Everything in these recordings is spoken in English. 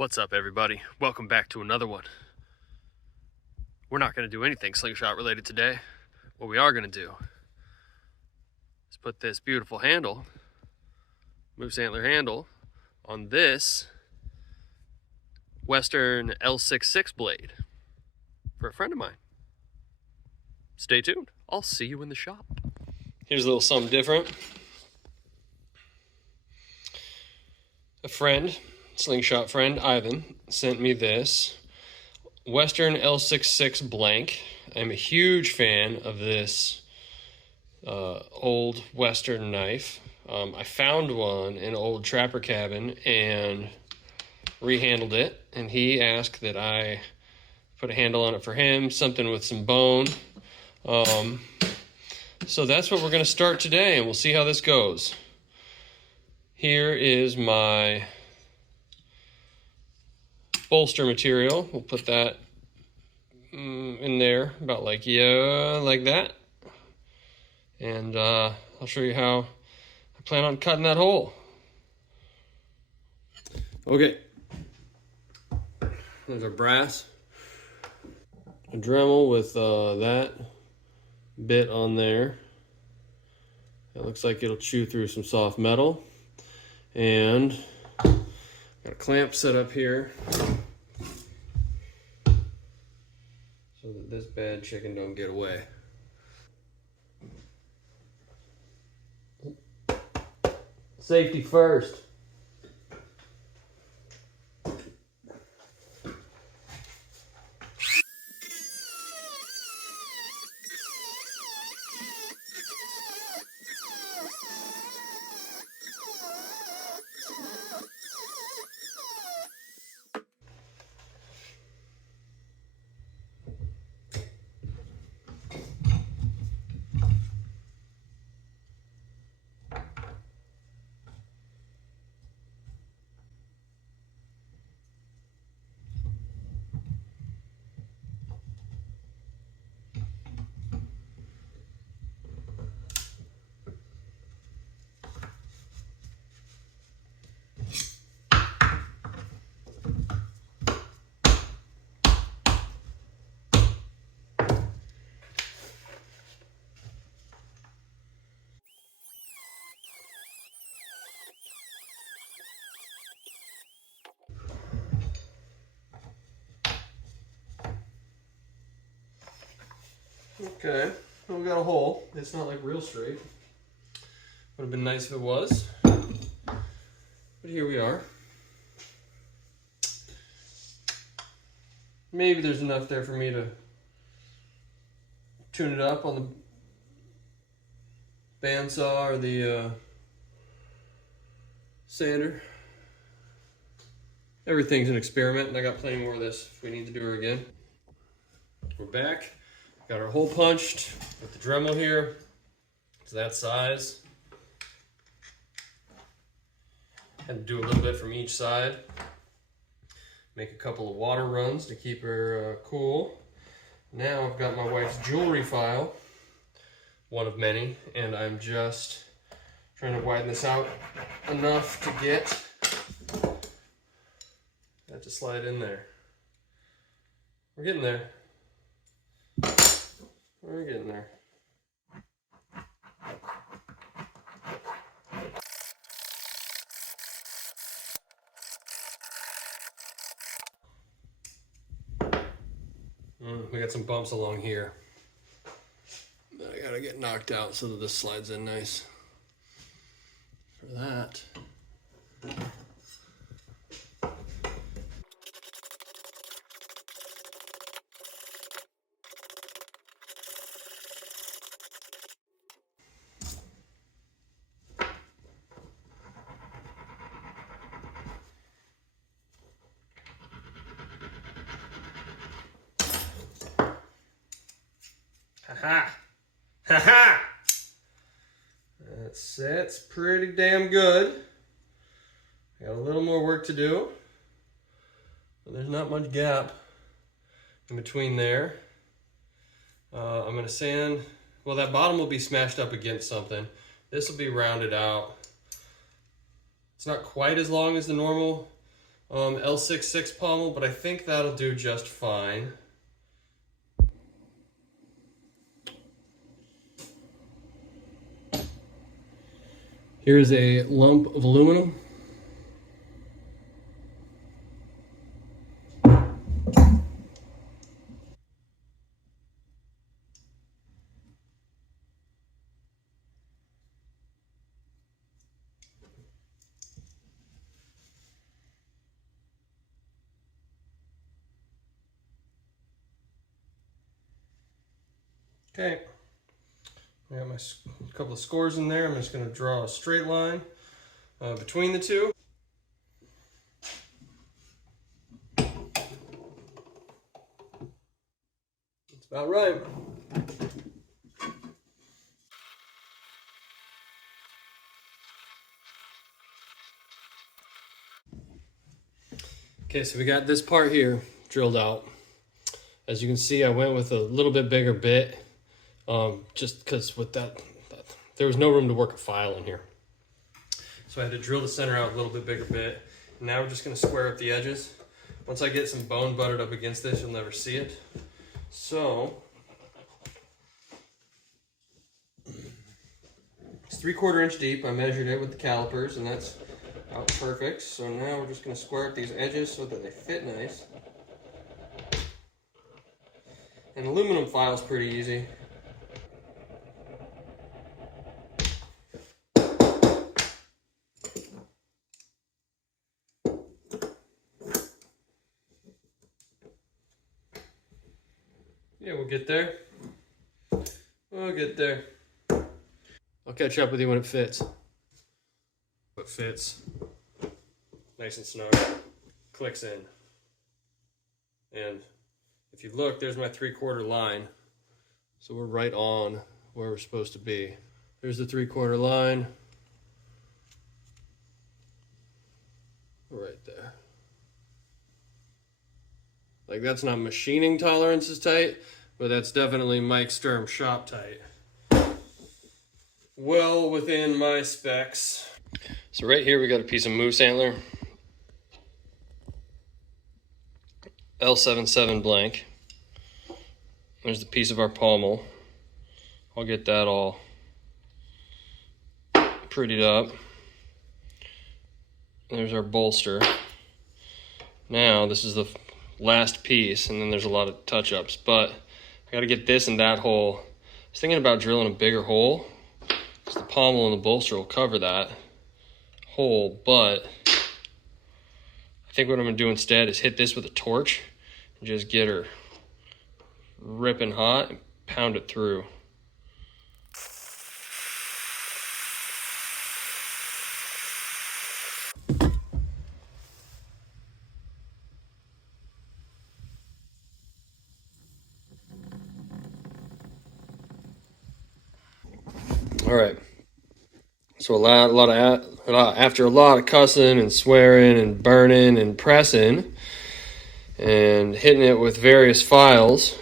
What's up, everybody? Welcome back to another one. We're not going to do anything slingshot related today. What we are going to do is put this beautiful handle, moose antler handle, on this Western L66 blade for a friend of mine. Stay tuned. I'll see you in the shop. Here's a little something different. A friend, slingshot friend, Ivan, sent me this Western L66 blank. I'm a huge fan of this old Western knife. I found one in an old trapper cabin and rehandled it, and he asked that I put a handle on it for him, something with some bone. So that's what we're going to start today, and we'll see how this goes. Here is my bolster material. We'll put that in there about like that. And I'll show you how I plan on cutting that hole. Okay. There's our brass. A Dremel with that bit on there. It looks like it'll chew through some soft metal. And got a clamp set up here so that this bad chicken don't get away. Safety first. Okay, well, we got a hole. It's not like real straight. Would have been nice if it was. But here we are. Maybe there's enough there for me to tune it up on the bandsaw or the sander. Everything's an experiment, and I got plenty more of this if we need to do her again. We're back. Got our hole punched with the Dremel here. It's that size. Had to do a little bit from each side. Make a couple of water runs to keep her cool. Now I've got my wife's jewelry file, one of many, and I'm just trying to widen this out enough to get that to slide in there. We're getting there. We're getting there. We got some bumps along here that I gotta get knocked out so that this slides in nice. For that, ha-ha! Ha-ha! That sits pretty damn good. Got a little more work to do, but there's not much gap in between there. I'm gonna sand, well, that bottom will be smashed up against something. This will be rounded out. It's not quite as long as the normal L66 pommel, but I think that'll do just fine. Here's a lump of aluminum. Okay, I got my couple of scores in there. I'm just going to draw a straight line between the two. That's about right. Okay, so we got this part here drilled out. As you can see, I went with a little bit bigger bit, just because with that, there was no room to work a file in here. So I had to drill the center out a little bit bigger bit. Now we're just gonna square up the edges. Once I get some bone butted up against this, you'll never see it. So, it's 3/4 inch deep. I measured it with the calipers and that's about perfect. So now we're just gonna square up these edges so that they fit nice. And aluminum file is pretty easy. Yeah, we'll get there. We'll get there. I'll catch up with you when it fits. It fits. Nice and snug. Clicks in. And if you look, there's my 3/4 line. So we're right on where we're supposed to be. There's the 3/4 line. Right there. Like, that's not machining tolerances tight, but that's definitely Mike Sturm shop tight. Well within my specs. So right here we got a piece of moose antler. L77 blank. There's the piece of our pommel. I'll get that all prettied up. There's our bolster. Now this is the last piece, and then there's a lot of touch-ups, but I got to get this in that hole. I was thinking about drilling a bigger hole because the pommel and the bolster will cover that hole, but I think what I'm going to do instead is hit this with a torch and just get her ripping hot and pound it through. All right. So after a lot of cussing and swearing and burning and pressing and hitting it with various files,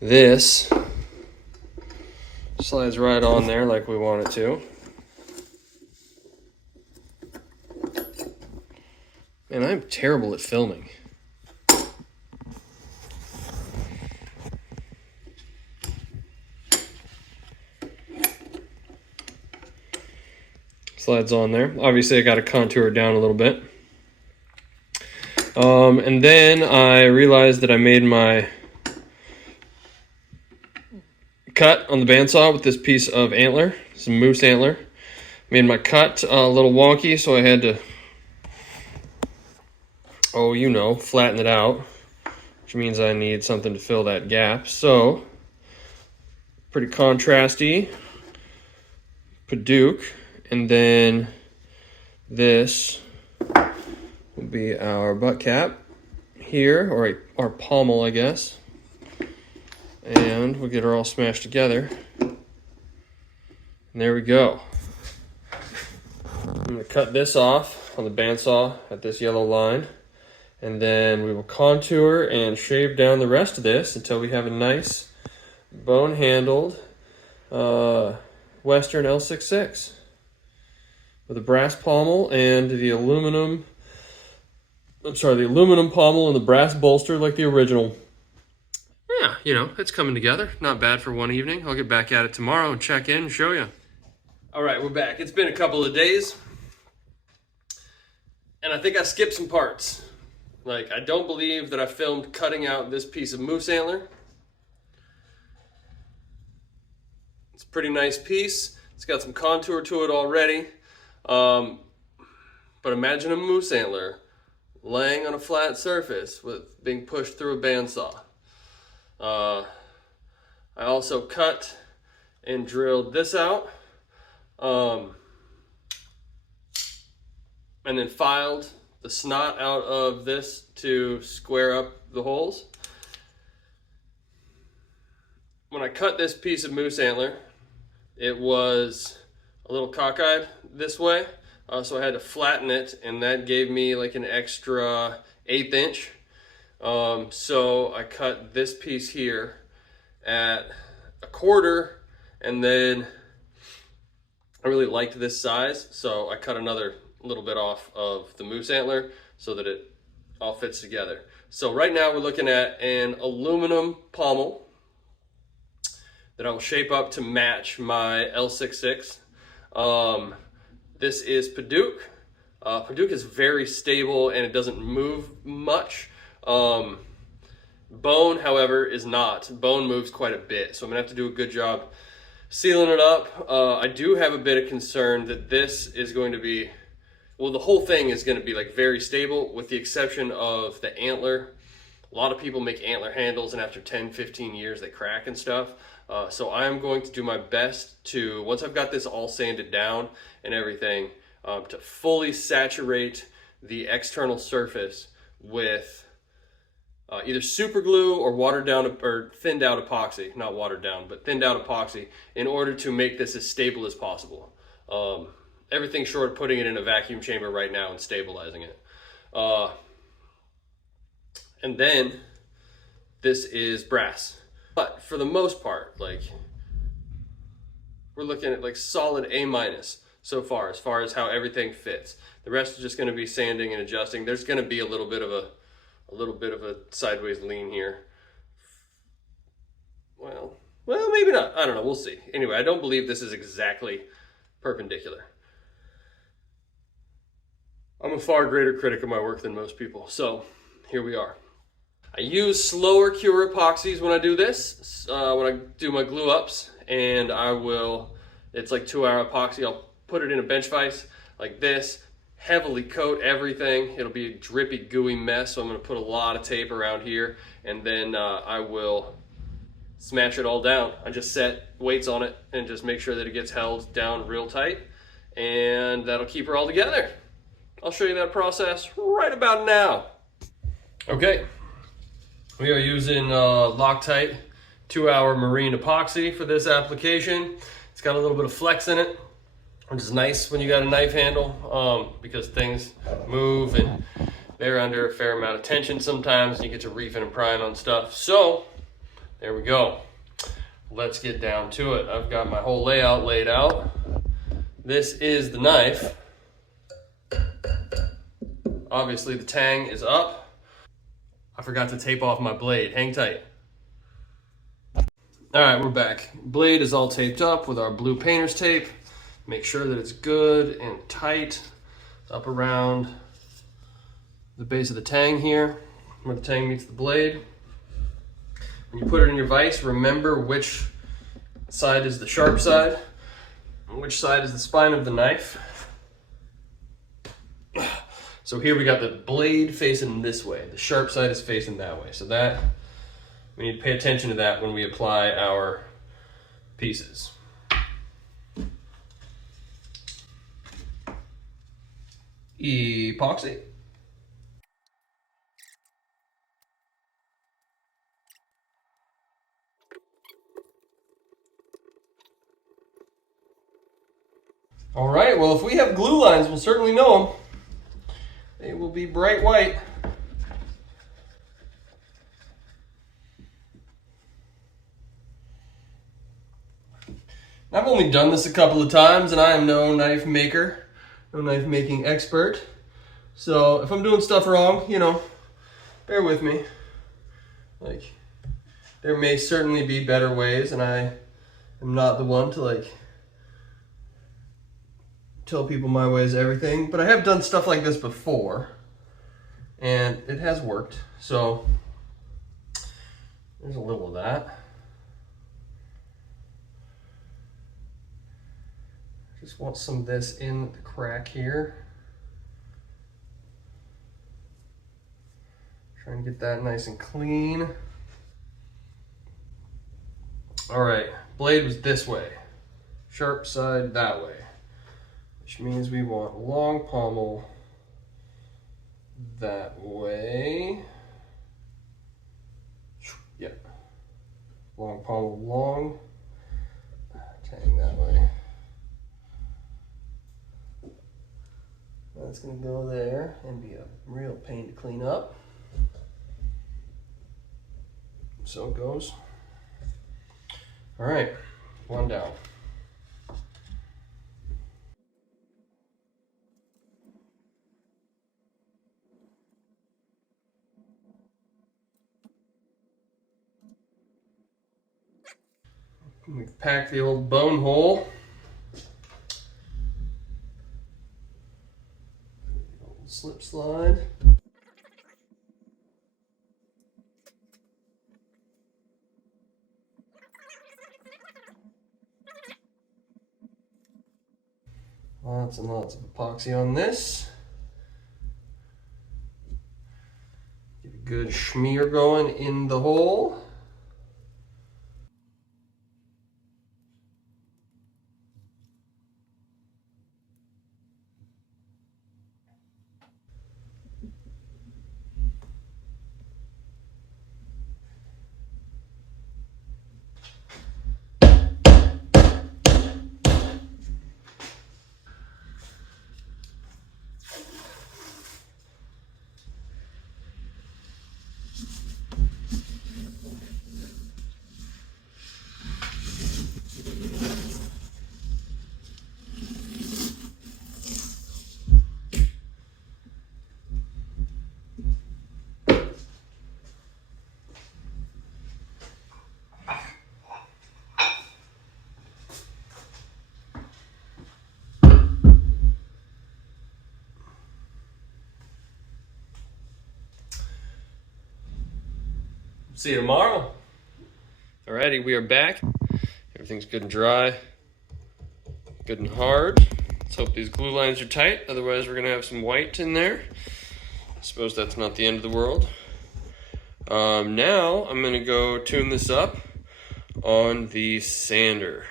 this slides right on there like we want it to. And I'm terrible at filming. Slides on there. Obviously I got to contour it down a little bit. And then I realized that I made my cut on the bandsaw with this piece of antler, some moose antler. Made my cut a little wonky, so I had to, flatten it out, which means I need something to fill that gap. So, pretty contrasty, Paduke, and then this will be our butt cap here, or our pommel, I guess. And we'll get her all smashed together. And there we go. I'm going to cut this off on the bandsaw at this yellow line. And then we will contour and shave down the rest of this until we have a nice bone-handled Western L66 with a brass pommel and the aluminum the aluminum pommel and the brass bolster like the original. Yeah, you know, it's coming together. Not bad for one evening. I'll get back at it tomorrow and check in and show you. All right, we're back. It's been a couple of days, and I think I skipped some parts. Like, I don't believe that I filmed cutting out this piece of moose antler. It's a pretty nice piece. It's got some contour to it already. But imagine a moose antler laying on a flat surface with being pushed through a bandsaw. I also cut and drilled this out, and then filed the snot out of this to square up the holes. When I cut this piece of moose antler, it was a little cockeyed this way, so I had to flatten it, and that gave me like an extra 1/8 inch. So I cut this piece here at 1/4, and then I really liked this size, so I cut another little bit off of the moose antler so that it all fits together. So right now we're looking at an aluminum pommel that I will shape up to match my L66. This is Padauk. Padauk is very stable and it doesn't move much. Bone, however, is not. Bone moves quite a bit, so I'm gonna have to do a good job sealing it up. I do have a bit of concern that this is going to be, well, the whole thing is going to be like very stable with the exception of the antler. A lot of people make antler handles and after 10, 15 years they crack and stuff. So I'm going to do my best to, once I've got this all sanded down and everything, to fully saturate the external surface with either super glue or watered down or thinned out epoxy, not watered down, but thinned out epoxy in order to make this as stable as possible. Everything short of putting it in a vacuum chamber right now and stabilizing it. And then this is brass. But for the most part, like, we're looking at like solid A- so far as how everything fits. The rest is just going to be sanding and adjusting. There's going to be a little bit of a sideways lean here. Well, maybe not. I don't know. We'll see. Anyway, I don't believe this is exactly perpendicular. I'm a far greater critic of my work than most people, so here we are. I use slower cure epoxies when I do this, when I do my glue ups, and it's like 2-hour epoxy. I'll put it in a bench vise like this, heavily coat everything. It'll be a drippy, gooey mess, so I'm going to put a lot of tape around here, and then I will smash it all down. I just set weights on it and just make sure that it gets held down real tight, and that'll keep her all together. I'll show you that process right about now. Okay, we are using Loctite 2-hour marine epoxy for this application. It's got a little bit of flex in it, which is nice when you got a knife handle, because things move and they're under a fair amount of tension sometimes, and you get to reefing and prying on stuff. So there we go. Let's get down to it. I've got my whole layout laid out. This is the knife. Obviously the tang is up. I forgot to tape off my blade. Hang tight. All right, we're back. Blade is all taped up with our blue painter's tape. Make sure that it's good and tight up around the base of the tang here, where the tang meets the blade. When you put it in your vise, remember which side is the sharp side and which side is the spine of the knife. So here we got the blade facing this way. The sharp side is facing that way. So that, we need to pay attention to that when we apply our pieces. Epoxy. All right, well, if we have glue lines, we'll certainly know them. They will be bright white. I've only done this a couple of times, and I am no knife maker, no knife making expert. So if I'm doing stuff wrong, you know, bear with me. Like, there may certainly be better ways, and I am not the one to like tell people my way is everything, but I have done stuff like this before, and it has worked. So there's a little of that. Just want some of this in the crack here. Trying to get that nice and clean. All right, blade was this way, sharp side that way, which means we want long pommel that way. Yeah, long pommel long, tang that way. That's gonna go there and be a real pain to clean up. So it goes. All right, one down. We pack the old bone hole. Slip slide. Lots and lots of epoxy on this. Get a good smear going in the hole. See you tomorrow. Alrighty, we are back. Everything's good and dry, good and hard. Let's hope these glue lines are tight, otherwise we're gonna have some white in there. I suppose that's not the end of the world. Now I'm gonna go tune this up on the sander.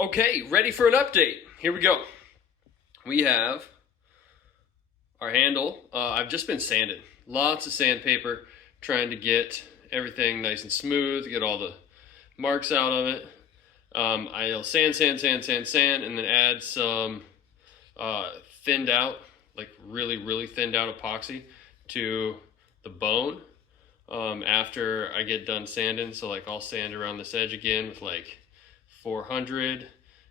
Okay, ready for an update. Here we go. We have our handle. I've just been sanding. Lots of sandpaper, trying to get everything nice and smooth, get all the marks out of it. I'll sand, and then add some thinned out, like really thinned out epoxy to the bone after I get done sanding. So like I'll sand around this edge again with like 400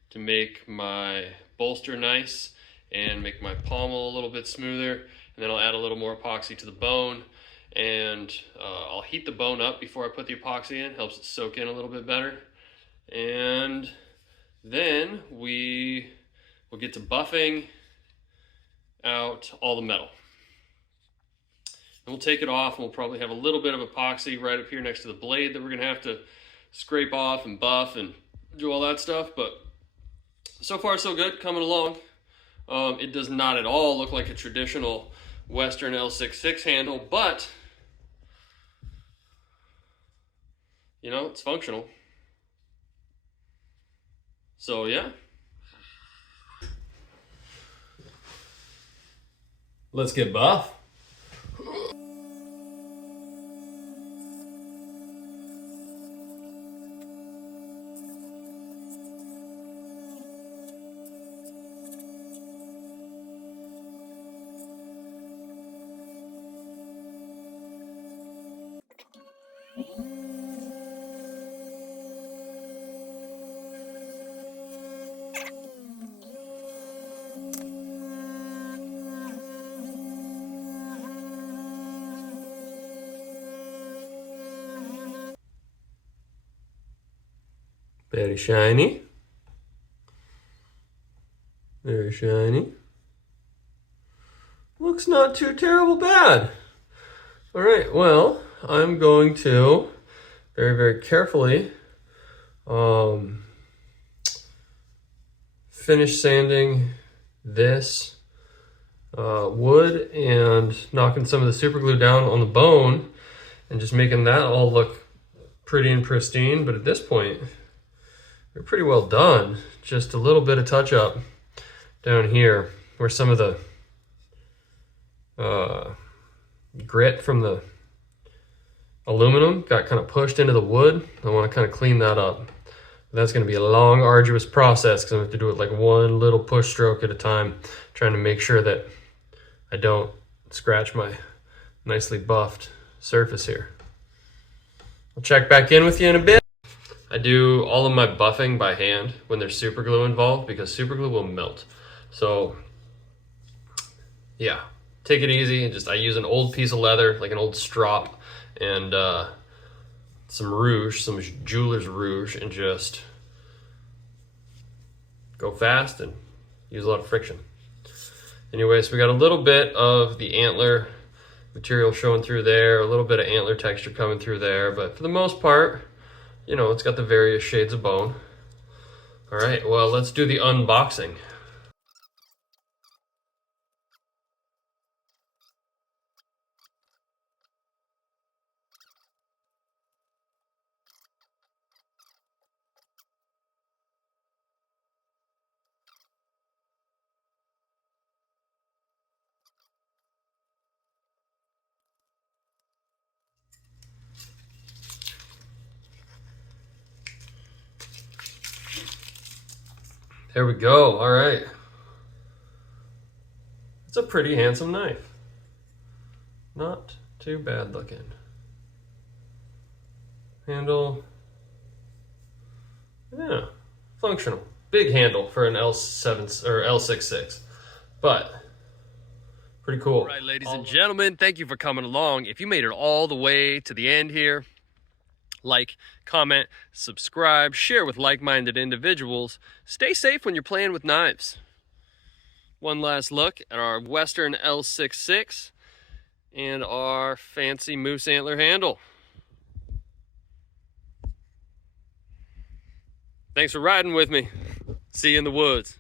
to make my bolster nice and make my pommel a little bit smoother, and then I'll add a little more epoxy to the bone, and I'll heat the bone up before I put the epoxy in. Helps it soak in a little bit better, and then we will get to buffing out all the metal. And we'll take it off, and we'll probably have a little bit of epoxy right up here next to the blade that we're gonna have to scrape off and buff and do all that stuff. But so far so good, coming along. It does not at all look like a traditional Western L66 handle, but you know, it's functional. So yeah, let's get buff. Very shiny. Very shiny. Looks not too terrible bad. All right, well, I'm going to very, very carefully finish sanding this wood and knocking some of the super glue down on the bone and just making that all look pretty and pristine. But at this point, they're pretty well done. Just a little bit of touch up down here where some of the grit from the aluminum got kind of pushed into the wood. I want to kind of clean that up. That's going to be a long, arduous process because I'm going to have to do it like one little push stroke at a time, trying to make sure that I don't scratch my nicely buffed surface here. I'll check back in with you in a bit. I do all of my buffing by hand when there's super glue involved because super glue will melt. So yeah, take it easy and I use an old piece of leather, like an old strop, and some rouge, some jeweler's rouge, and just go fast and use a lot of friction. Anyway, so we got a little bit of the antler material showing through there, a little bit of antler texture coming through there, but for the most part, you know, it's got the various shades of bone. All right, well, let's do the unboxing. There we go, all right. It's a pretty handsome knife. Not too bad looking. Handle, yeah, functional. Big handle for an L7 or L66, but pretty cool. All right, ladies and gentlemen, thank you for coming along. If you made it all the way to the end here, like, comment, subscribe, share with like-minded individuals. Stay safe when you're playing with knives. One last look at our Western L66 and our fancy moose antler handle. Thanks for riding with me. See you in the woods.